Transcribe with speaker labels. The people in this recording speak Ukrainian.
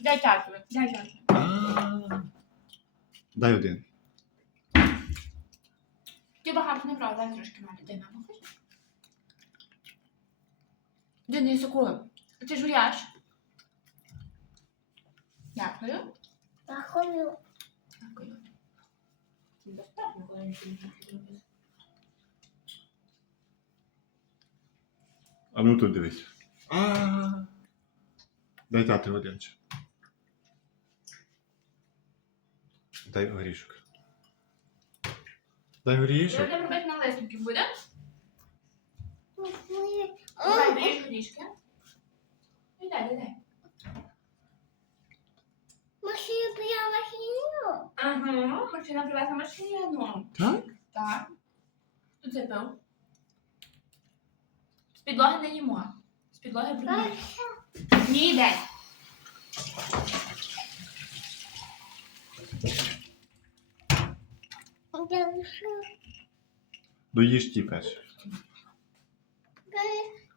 Speaker 1: Дай татові, дай.
Speaker 2: А. Дай один.
Speaker 1: Ти багато не брав, дай трошки мамі. Дай маму хочеш? Денисику, ти жуєш? Дякую. Дякую. Ти достатньо, коли нічого не робиш.
Speaker 2: А ну тут дивись. А. Дай тати один. Дай горішок. Дай горішок.
Speaker 1: будемо робити налисники, буде?
Speaker 3: Рахую.
Speaker 1: Давай, даєш горішки. Дай, дай, дай.
Speaker 3: Машина прямо машину.
Speaker 1: Ага, машина привезла машину.
Speaker 2: Так?
Speaker 1: Так. Тут це пив. З підлоги не їмо. З підлоги брудно. Ні, дай.
Speaker 2: Доїж ті.